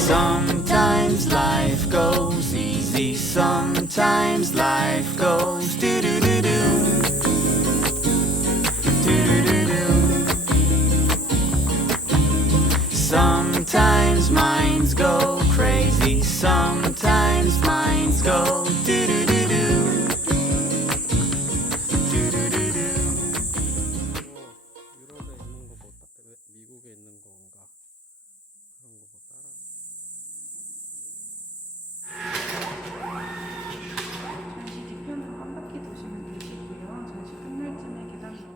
Sometimes life goes easy, sometimes life goes do-do-do-do, do-do-do-do. Sometimes minds go crazy, sometimes minds go do-do-do-do, do-do-do-do. 유럽에 있는 거보다 미국에 있는 건가 그런 거고 따라. 전시 뒤편으로 한 바퀴 도시면 되시고요. 전시 끝날 쯤에 계단 넣어.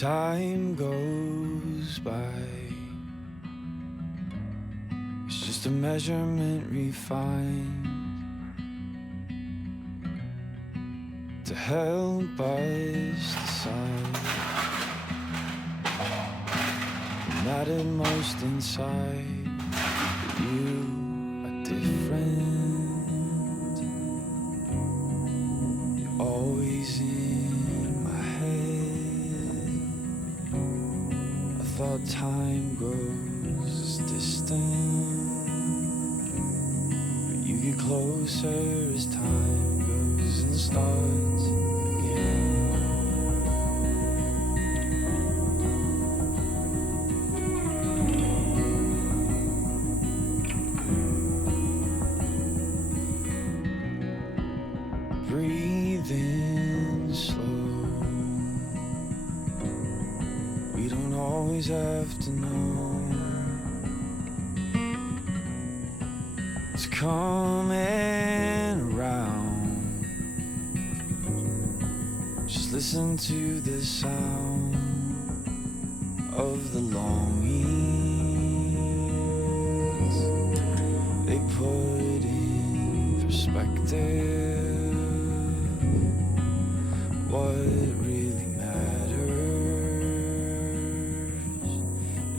Time goes by. It's just a measurement refined to help us decide what mattered most inside. You are different. You're always in my head. I thought time grows distant, but you get closer as time goes and starts again. Breathe in slow. We don't always have to know it's coming around. Just listen to the sound of the longings. They put in perspective what really matters.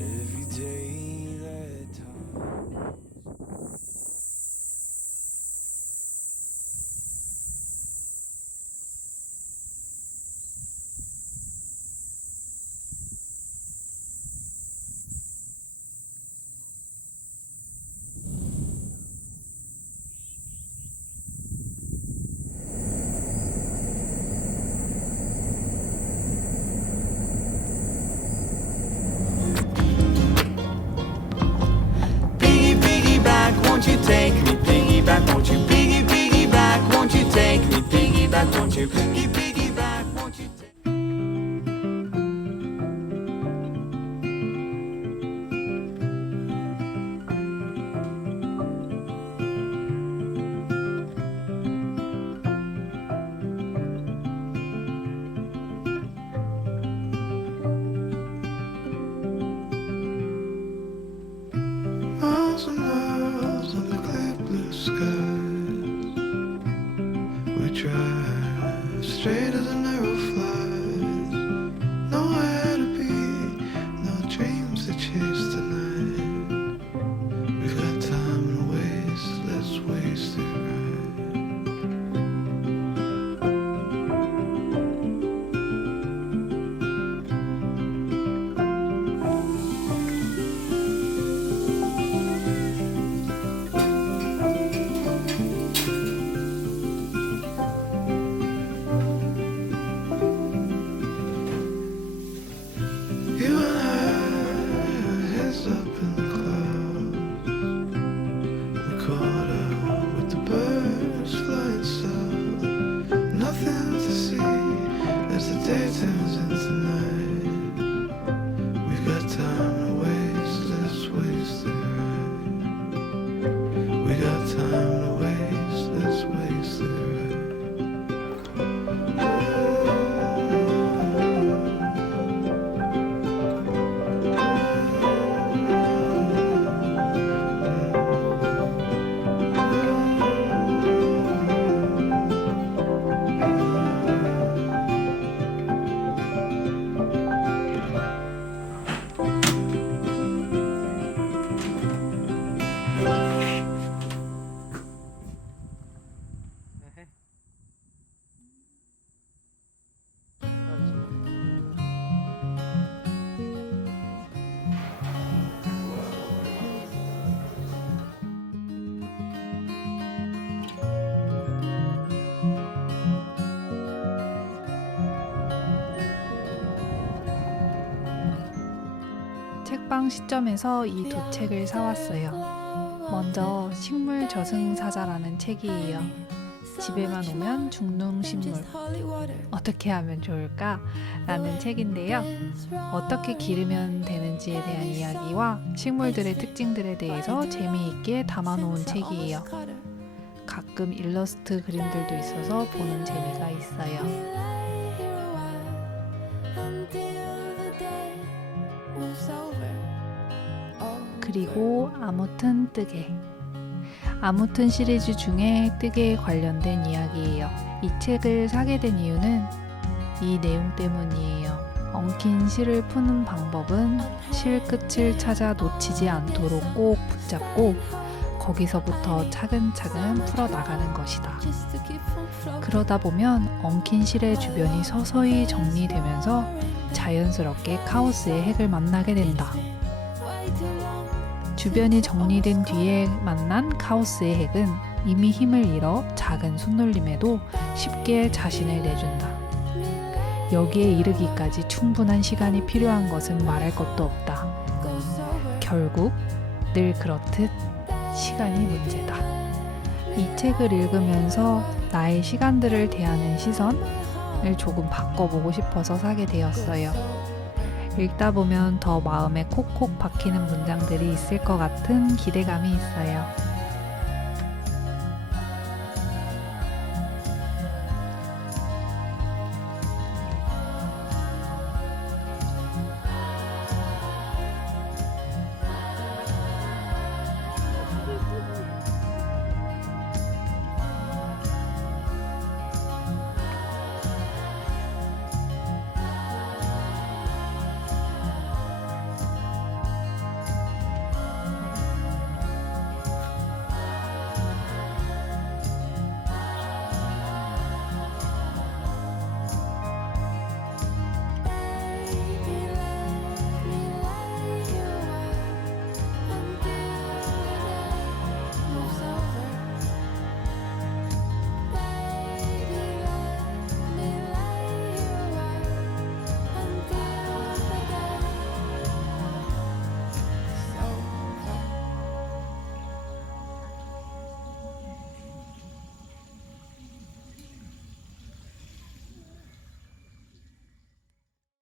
Every day that time. straight as an arrow flies. Nowhere to be, no dreams to chase tonight. We've got time to waste, let's waste it right. You and I, heads up in the clouds. We caught up with the birds flying south. Nothing to see as the day turns into night. We've got time to waste, let's waste it right. We got time to waste, let's waste it right. 책방 시점에서 이 두 책을 사왔어요. 먼저 식물 저승사자라는 책이에요. 집에만 오면 죽는 식물 어떻게 하면 좋을까? 라는 책인데요. 어떻게 기르면 되는지에 대한 이야기와 식물들의 특징들에 대해서 재미있게 담아놓은 책이에요. 가끔 일러스트 그림들도 있어서 보는 재미가 있어요. 그리고 아무튼 뜨개. 아무튼 시리즈 중에 뜨개에 관련된 이야기예요. 이 책을 사게 된 이유는 이 내용 때문이에요. 엉킨 실을 푸는 방법은 실 끝을 찾아 놓치지 않도록 꼭 붙잡고 거기서부터 차근차근 풀어나가는 것이다. 그러다 보면 엉킨 실의 주변이 서서히 정리되면서 자연스럽게 카오스의 핵을 만나게 된다. 주변이 정리된 뒤에 만난 카오스의 핵은 이미 힘을 잃어 작은 손놀림에도 쉽게 자신을 내준다. 여기에 이르기까지 충분한 시간이 필요한 것은 말할 것도 없다. 결국 늘 그렇듯 시간이 문제다. 이 책을 읽으면서 나의 시간들을 대하는 시선을 조금 바꿔보고 싶어서 사게 되었어요. 읽다 보면 더 마음에 콕콕 박히는 문장들이 있을 것 같은 기대감이 있어요.